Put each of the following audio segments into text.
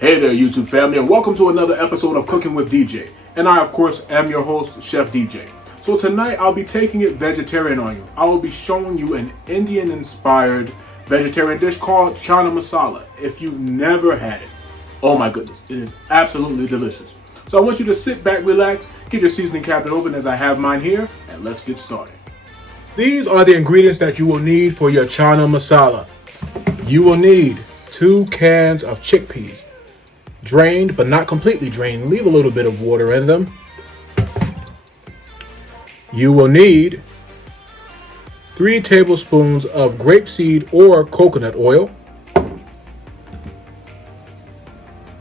Hey there, YouTube family, and welcome to another episode of Cooking with DJ. And I, of course, am your host, Chef DJ. So tonight, I'll be taking it vegetarian on you. I will be showing you an Indian-inspired vegetarian dish called Chana Masala. If you've never had it, oh my goodness, it is absolutely delicious. So I want you to sit back, relax, get your seasoning cabinet open as I have mine here, and let's get started. These are the ingredients that you will need for your Chana Masala. You will need 2 cans of chickpeas. Drained, but not completely drained. Leave a little bit of water in them. You will need 3 tablespoons of grapeseed or coconut oil,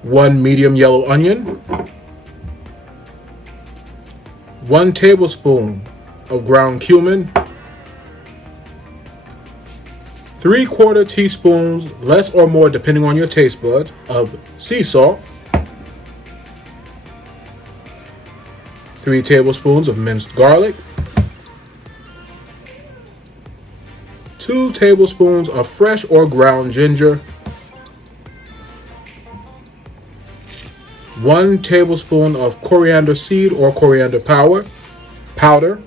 1 medium yellow onion, 1 tablespoon of ground cumin, 3/4 teaspoons, less or more depending on your taste buds, of sea salt, 3 tablespoons of minced garlic, 2 tablespoons of fresh or ground ginger, 1 tablespoon of coriander seed or coriander powder,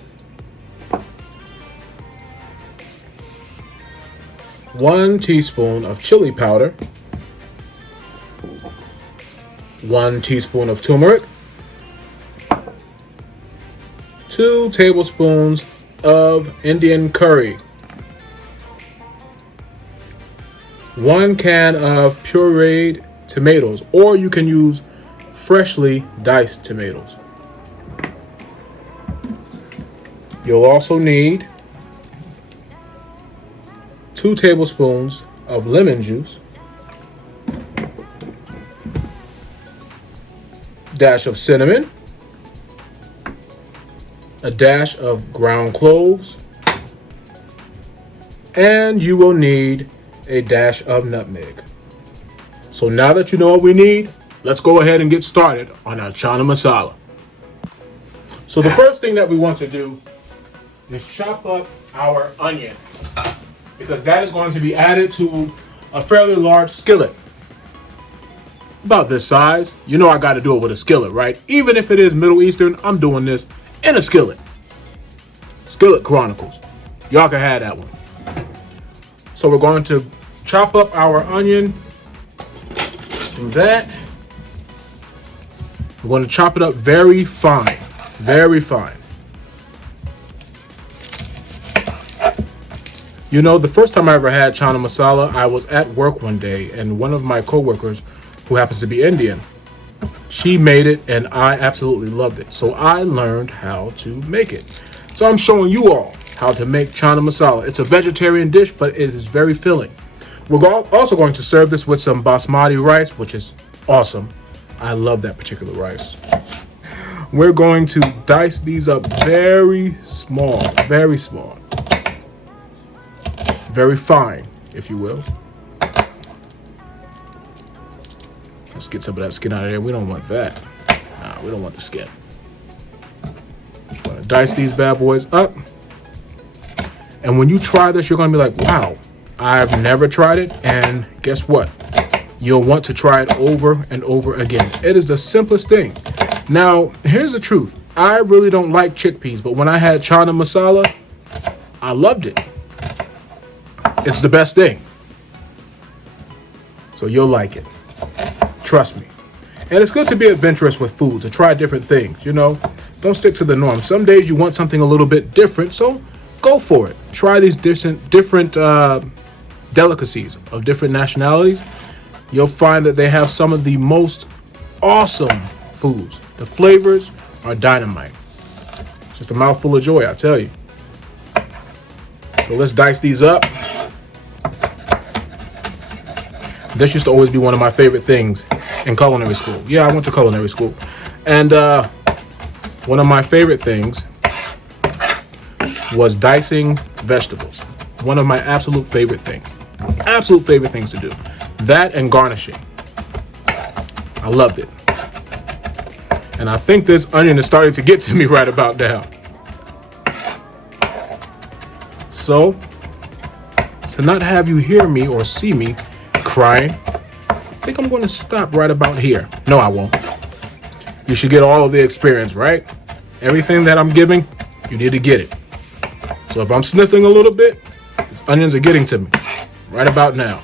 1 teaspoon of chili powder, 1 teaspoon of turmeric, 2 tablespoons of Indian curry, 1 can of pureed tomatoes, or you can use freshly diced tomatoes. You'll also need 2 tablespoons of lemon juice, dash of cinnamon, a dash of ground cloves, and you will need a dash of nutmeg. So now that you know what we need, let's go ahead and get started on our Chana Masala. So the first thing that we want to do is chop up our onion, because that is going to be added to a fairly large skillet. About this size. You know I got to do it with a skillet, right? Even if it is Middle Eastern, I'm doing this in a skillet. Skillet Chronicles. Y'all can have that one. So we're going to chop up our onion. Do that. We're going to chop it up very fine. Very fine. You know, the first time I ever had Chana Masala, I was at work one day, and one of my coworkers, who happens to be Indian, she made it, and I absolutely loved it. So I learned how to make it. So I'm showing you all how to make Chana Masala. It's a vegetarian dish, but it is very filling. We're also going to serve this with some basmati rice, which is awesome. I love that particular rice. We're going to dice these up very small, very small. Very fine, if you will. Let's get some of that skin out of there. We don't want that. Nah, we don't want the skin. Gonna dice these bad boys up. And when you try this, you're gonna be like, wow, I've never tried it. And guess what? You'll want to try it over and over again. It is the simplest thing. Now, here's the truth. I really don't like chickpeas, but when I had Chana Masala, I loved it. It's the best thing. So you'll like it. Trust me. And it's good to be adventurous with food, to try different things, you know. Don't stick to the norm. Some days you want something a little bit different, so go for it. Try these different delicacies of different nationalities. You'll find that they have some of the most awesome foods. The flavors are dynamite. Just a mouthful of joy, I tell you. So let's dice these up. This used to always be one of my favorite things in culinary school. Yeah, I went to culinary school. And one of my favorite things was dicing vegetables. One of my absolute favorite things. Absolute favorite things to do. That and garnishing. I loved it. And I think this onion is starting to get to me right about now. So, to not have you hear me or see me crying, think I'm going to stop right about here. No, I won't. You should get all of the experience, right? Everything that I'm giving, you need to get it. So if I'm sniffing a little bit, these onions are getting to me right about now.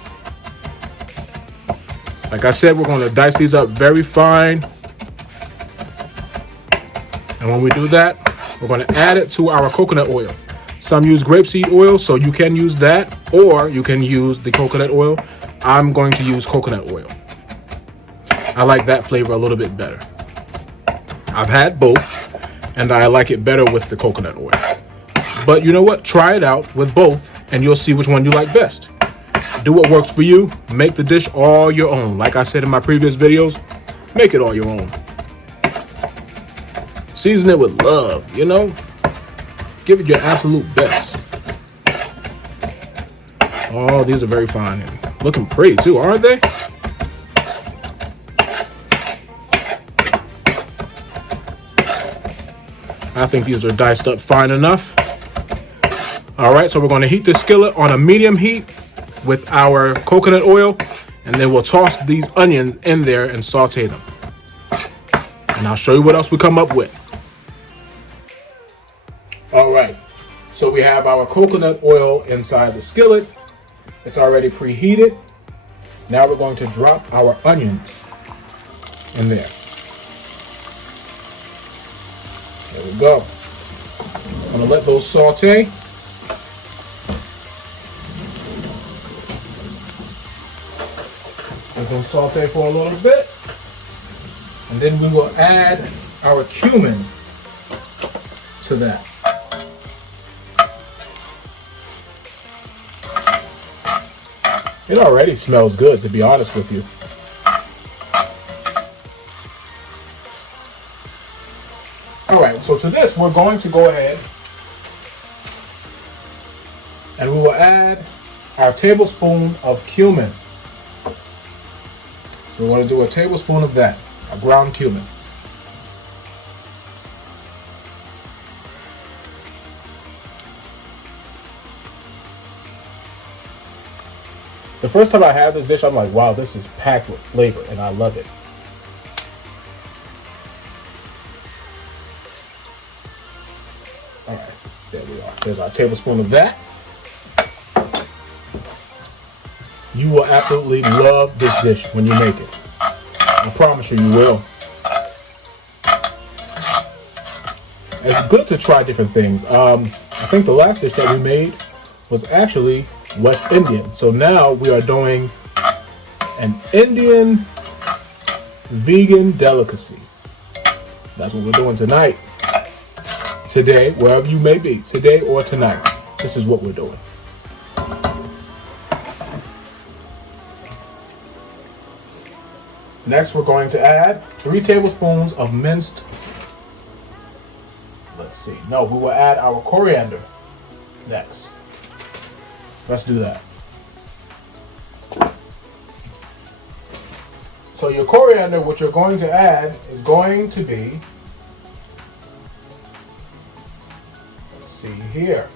Like I said, we're going to dice these up very fine. And when we do that, we're going to add it to our coconut oil. Some use grapeseed oil, so you can use that, or you can use the coconut oil. I'm going to use coconut oil. I like that flavor a little bit better. I've had both, and I like it better with the coconut oil. But you know what? Try it out with both, and you'll see which one you like best. Do what works for you. Make the dish all your own. Like I said in my previous videos, make it all your own. Season it with love, you know? Give it your absolute best. Oh, these are very fine and looking pretty too, aren't they? I think these are diced up fine enough. All right, so we're going to heat this skillet on a medium heat with our coconut oil, and then we'll toss these onions in there and saute them. And I'll show you what else we come up with. All right, so we have our coconut oil inside the skillet. It's already preheated. Now we're going to drop our onions in there. There we go. I'm gonna let those saute. Let them saute for a little bit. And then we will add our cumin to that. It already smells good, to be honest with you. All right, so to this, we're going to go ahead and we will add our tablespoon of cumin. So we're going to do a tablespoon of that, a ground cumin. The first time I had this dish, I'm like, wow, this is packed with flavor, and I love it. All right, there we are. There's our tablespoon of that. You will absolutely love this dish when you make it. I promise you, you will. It's good to try different things. I think the last dish that we made was actually West Indian. So now we are doing an Indian vegan delicacy. That's what we're doing tonight. Today, wherever you may be, today or tonight, this is what we're doing. Next, we're going to add 3 tablespoons of minced, we will add our coriander next. Let's do that. So your coriander, what you're going to add is going to be, let's see here.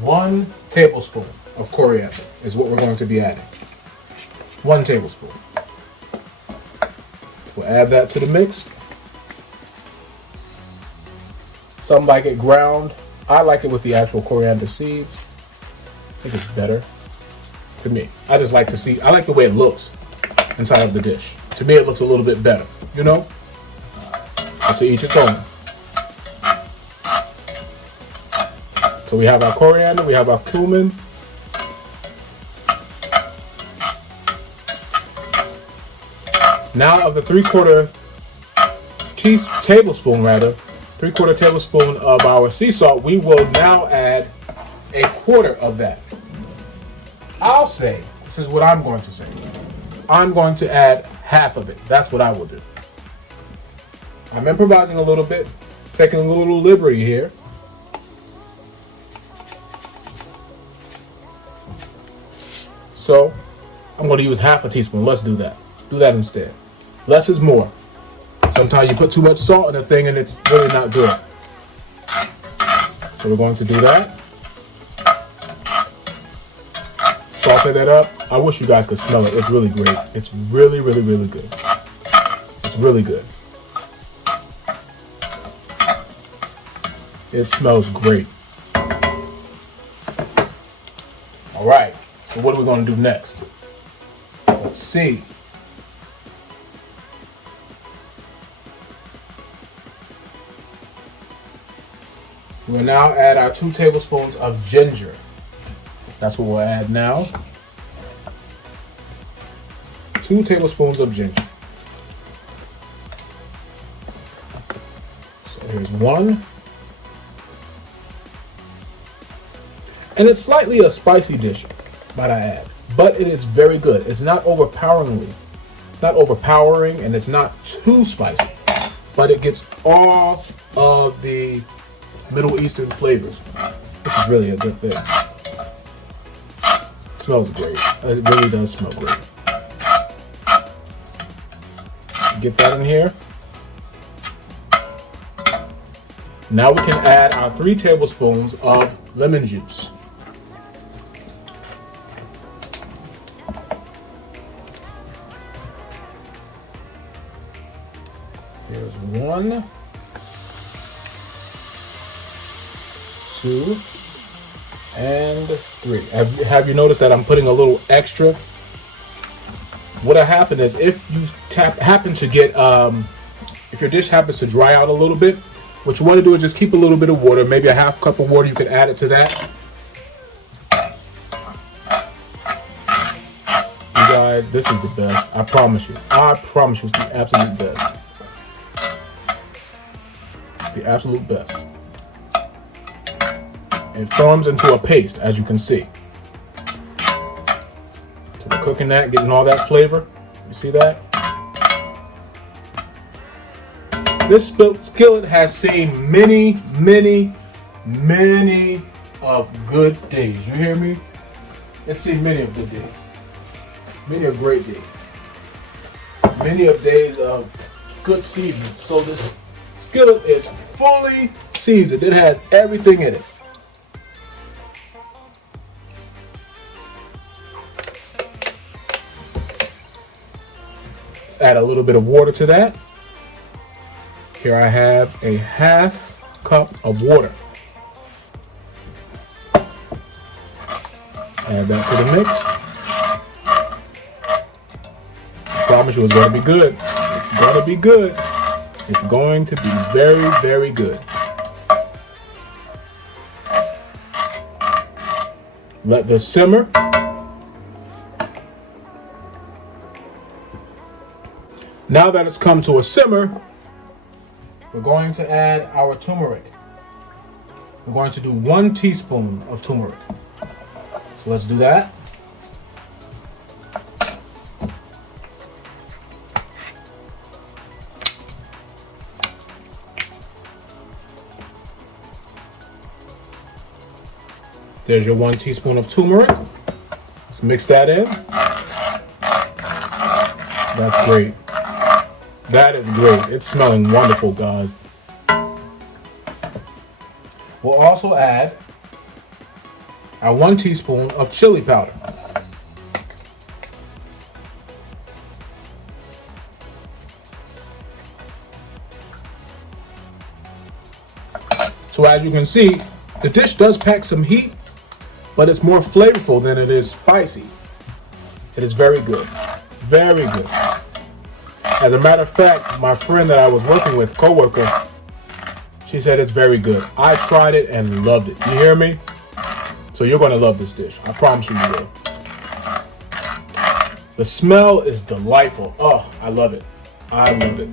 One tablespoon of coriander is what we're going to be adding. 1 tablespoon. We'll add that to the mix. Some like it ground. I like it with the actual coriander seeds. I think it's better to me. I just like to see, I like the way it looks inside of the dish. To me, it looks a little bit better, you know? But to each its own. So we have our coriander, we have our cumin. Now of the 3/4 tablespoon of our sea salt, we will now add 1/4 of that. I'll say, this is what I'm going to say. I'm going to add half of it. That's what I will do. I'm improvising a little bit, taking a little liberty here. So I'm going to use half a teaspoon. Let's do that. Do that instead. Less is more. Sometimes you put too much salt in a thing and it's really not good. So we're going to do that. Saute that up. I wish you guys could smell it. It's really great. It's really, really, really good. It's really good. It smells great. All right. So what are we going to do next? Let's see. We'll now add our 2 tablespoons of ginger. That's what we'll add now. 2 tablespoons of ginger. So here's 1. And it's slightly a spicy dish, might I add. But it is very good. It's not overpowering and it's not too spicy. But it gets all of the Middle Eastern flavors, which is really a good thing. It smells great. It really does smell great. Get that in here. Now we can add our 3 tablespoons of lemon juice. Here's 1, 2, and 3. Have you noticed that I'm putting a little extra? What'll happen is if you happen to get, if your dish happens to dry out a little bit, what you want to do is just keep a little bit of water, maybe a half cup of water. You can add it to that. You guys, this is the best. I promise you. I promise you, it's the absolute best. It's the absolute best. It forms into a paste, as you can see. So we're cooking that, getting all that flavor. You see that? This skillet has seen many, many, many of good days. You hear me? It's seen many of good days. Many of great days. Many of days of good seasoning. So this skillet is fully seasoned. It has everything in it. Let's add a little bit of water to that. Here I have a half cup of water. Add that to the mix. I promise you it's going to be good. It's going to be good. It's going to be very, very good. Let this simmer. Now that it's come to a simmer, we're going to add our turmeric. We're going to do 1 teaspoon of turmeric. So let's do that. There's your 1 teaspoon of turmeric. Let's mix that in. That's great. That is great. It's smelling wonderful, guys. We'll also add our 1 teaspoon of chili powder. So as you can see, the dish does pack some heat, but it's more flavorful than it is spicy. It is very good. Very good. As a matter of fact, my friend that I was working with, coworker, she said it's very good. I tried it and loved it. You hear me? So you're going to love this dish. I promise you will. The smell is delightful. Oh, I love it. I love it.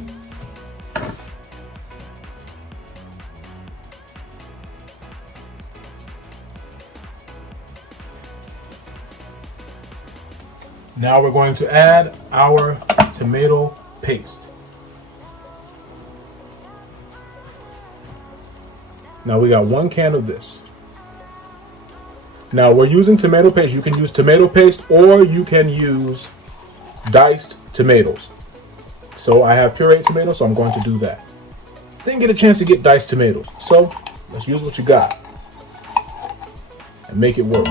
Now we're going to add our tomato paste. Now we got 1 can of this. Now we're using tomato paste. You can use tomato paste or you can use diced tomatoes. So I have pureed tomatoes, so I'm going to do that. Didn't get a chance to get diced tomatoes, so let's use what you got. and make it work.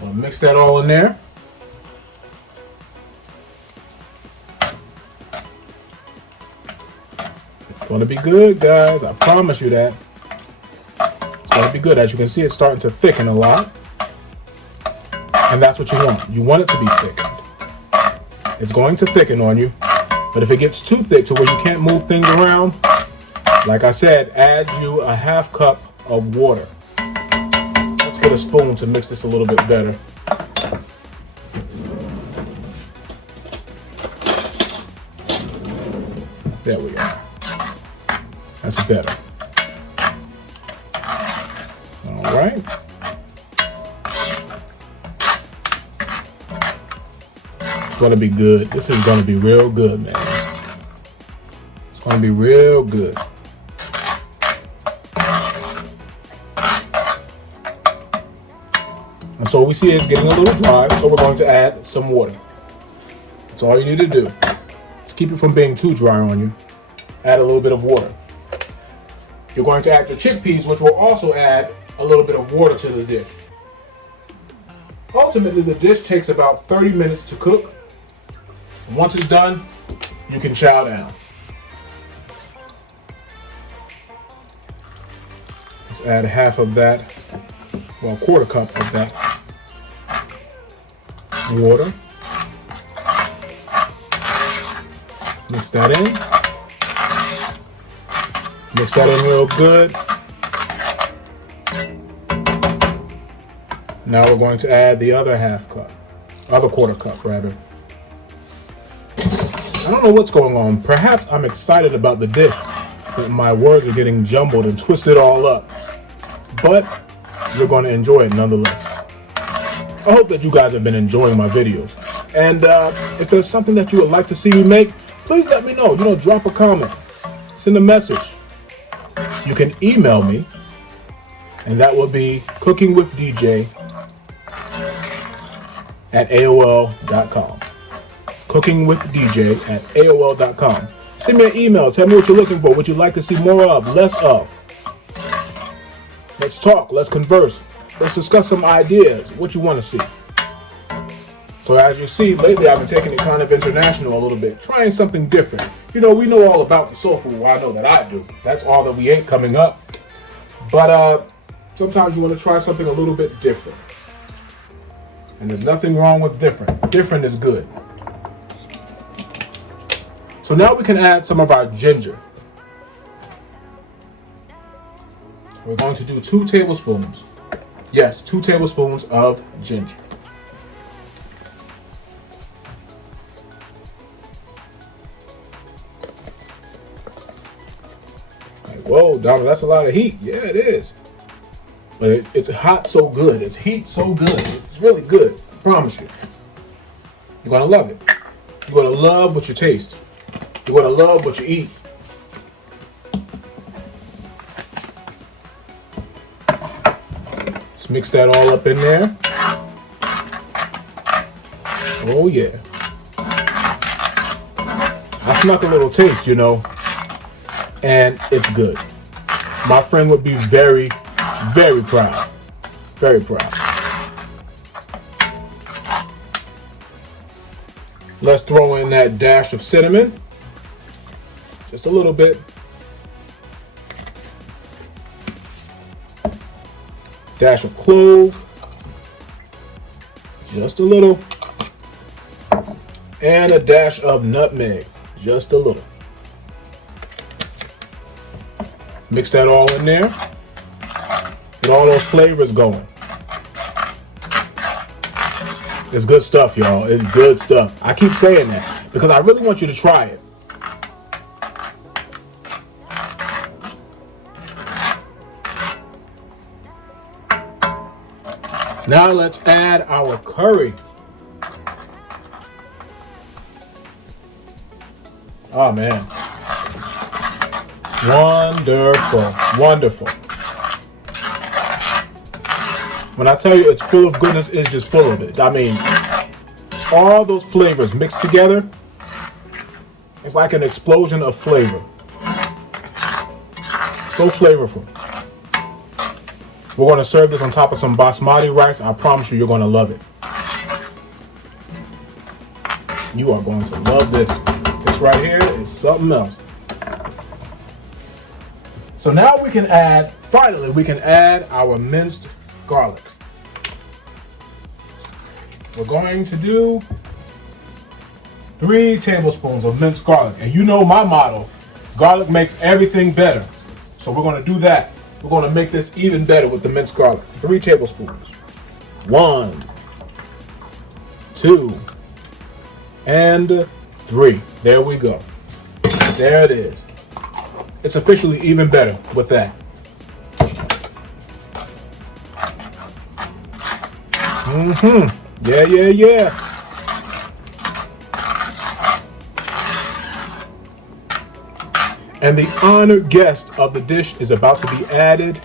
I'll mix that all in there. It's going to be good, guys. I promise you that. It's going to be good. As you can see, it's starting to thicken a lot. And that's what you want. You want it to be thickened. It's going to thicken on you. But if it gets too thick to where you can't move things around, like I said, add you a half cup of water. Let's get a spoon to mix this a little bit better. There we go. That's better. All right. It's going to be good. This is going to be real good, man. It's going to be real good. And so we see it's getting a little dry, so we're going to add some water. That's all you need to do. Just keep it from being too dry on you. Add a little bit of water. You're going to add your chickpeas, which will also add a little bit of water to the dish. Ultimately, the dish takes about 30 minutes to cook. Once it's done, you can chow down. Let's add half of that, well, a quarter cup of that water. Mix that in. Mix that in real good. Now we're going to add the other quarter cup rather. I don't know what's going on. Perhaps I'm excited about the dish, but my words are getting jumbled and twisted all up. But you're going to enjoy it nonetheless. I hope that you guys have been enjoying my videos. And if there's something that you would like to see me make, please let me know. Drop a comment, send a message. You can email me, and that will be cookingwithdj@aol.com. cookingwithdj@aol.com. Send me an email. Tell me what you're looking for, what you'd like to see more of, less of. Let's talk. Let's converse. Let's discuss some ideas, what you want to see. So as you see, lately I've been taking it kind of international a little bit, trying something different. We know all about the soul food. Well, I know that I do. That's all that we ain't coming up. But sometimes you want to try something a little bit different. And there's nothing wrong with different. Different is good. So now we can add some of our ginger. We're going to do 2 tablespoons. Yes, 2 tablespoons of ginger. Whoa, Donald, that's a lot of heat. Yeah, it is. But it's hot so good. It's heat so good. It's really good. I promise you. You're going to love it. You're going to love what you taste. You're going to love what you eat. Let's mix that all up in there. Oh, yeah. I snuck a little taste, and it's good. My friend would be very, very proud. Very proud. Let's throw in that dash of cinnamon. Just a little bit. Dash of clove. Just a little. And a dash of nutmeg. Just a little. Mix that all in there. Get all those flavors going. It's good stuff, y'all. It's good stuff. I keep saying that because I really want you to try it. Now let's add our curry. Oh man. Wonderful. Wonderful. When I tell you it's full of goodness, it's just full of it. I mean, all those flavors mixed together, it's like an explosion of flavor. So flavorful. We're going to serve this on top of some basmati rice. I promise you're going to love it. You are going to love this. This right here is something else. So now we can add, finally, we can add our minced garlic. We're going to do 3 tablespoons of minced garlic. And you know my motto, garlic makes everything better. So we're going to do that. We're going to make this even better with the minced garlic. 3 tablespoons. 1, 2, and 3. There we go. There it is. It's officially even better with that. Yeah. And the honored guest of the dish is about to be added.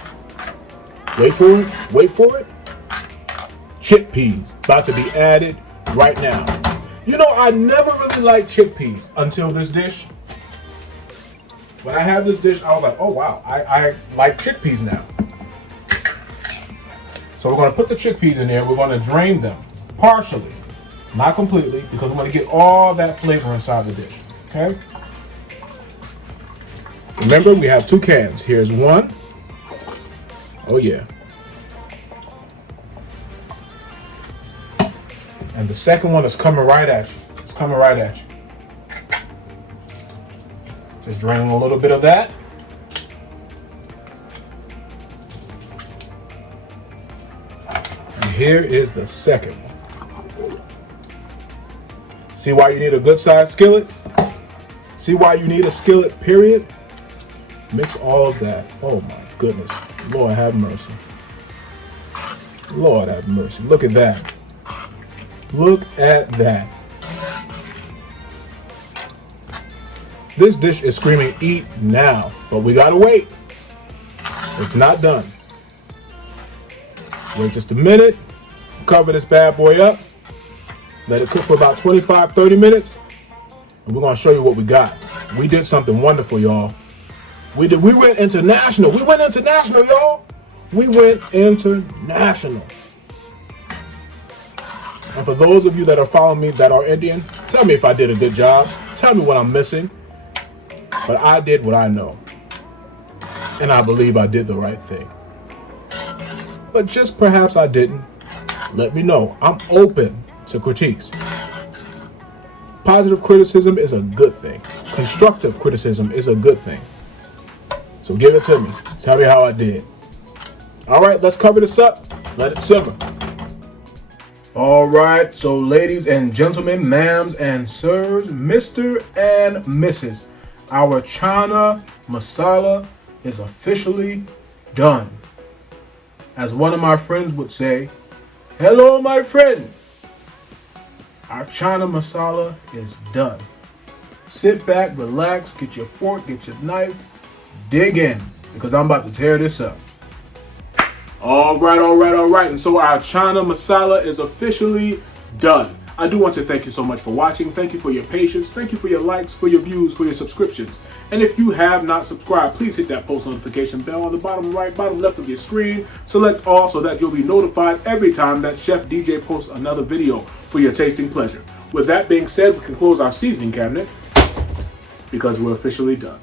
Wait for it. Chickpeas about to be added right now. You know, I never really liked chickpeas until this dish. When I had this dish, I was like, oh wow, I like chickpeas now. So we're going to put the chickpeas in there. We're going to drain them partially, not completely, because we want to get all that flavor inside the dish. Okay? Remember, we have 2 cans. Here's one. Oh yeah. And the second one is coming right at you. It's coming right at you. Just draining a little bit of that. And here is the second one. See why you need a good sized skillet? See why you need a skillet, period? Mix all of that. Oh my goodness. Lord have mercy. Lord have mercy. Look at that. Look at that. This dish is screaming, eat now. But we gotta wait. It's not done. Wait just a minute. Cover this bad boy up. Let it cook for about 25-30 minutes. And we're gonna show you what we got. We did something wonderful, y'all. We went international. We went international, y'all. We went international. And for those of you that are following me that are Indian, tell me if I did a good job. Tell me what I'm missing. But I did what I know. And I believe I did the right thing. But just perhaps I didn't. Let me know. I'm open to critiques. Positive criticism is a good thing. Constructive criticism is a good thing. So give it to me. Tell me how I did. All right, let's cover this up. Let it simmer. All right, so ladies and gentlemen, ma'ams and sirs, Mr. and Mrs., our Chana Masala is officially done. As one of my friends would say, hello, my friend. Our Chana Masala is done. Sit back, relax, get your fork, get your knife, dig in, because I'm about to tear this up. All right. And so our Chana Masala is officially done. I do want to thank you so much for watching. Thank you for your patience. Thank you for your likes, for your views, for your subscriptions. And if you have not subscribed, please hit that post notification bell on the bottom right, bottom left of your screen. Select all so that you'll be notified every time that Chef DJ posts another video for your tasting pleasure. With that being said, we can close our seasoning cabinet because we're officially done.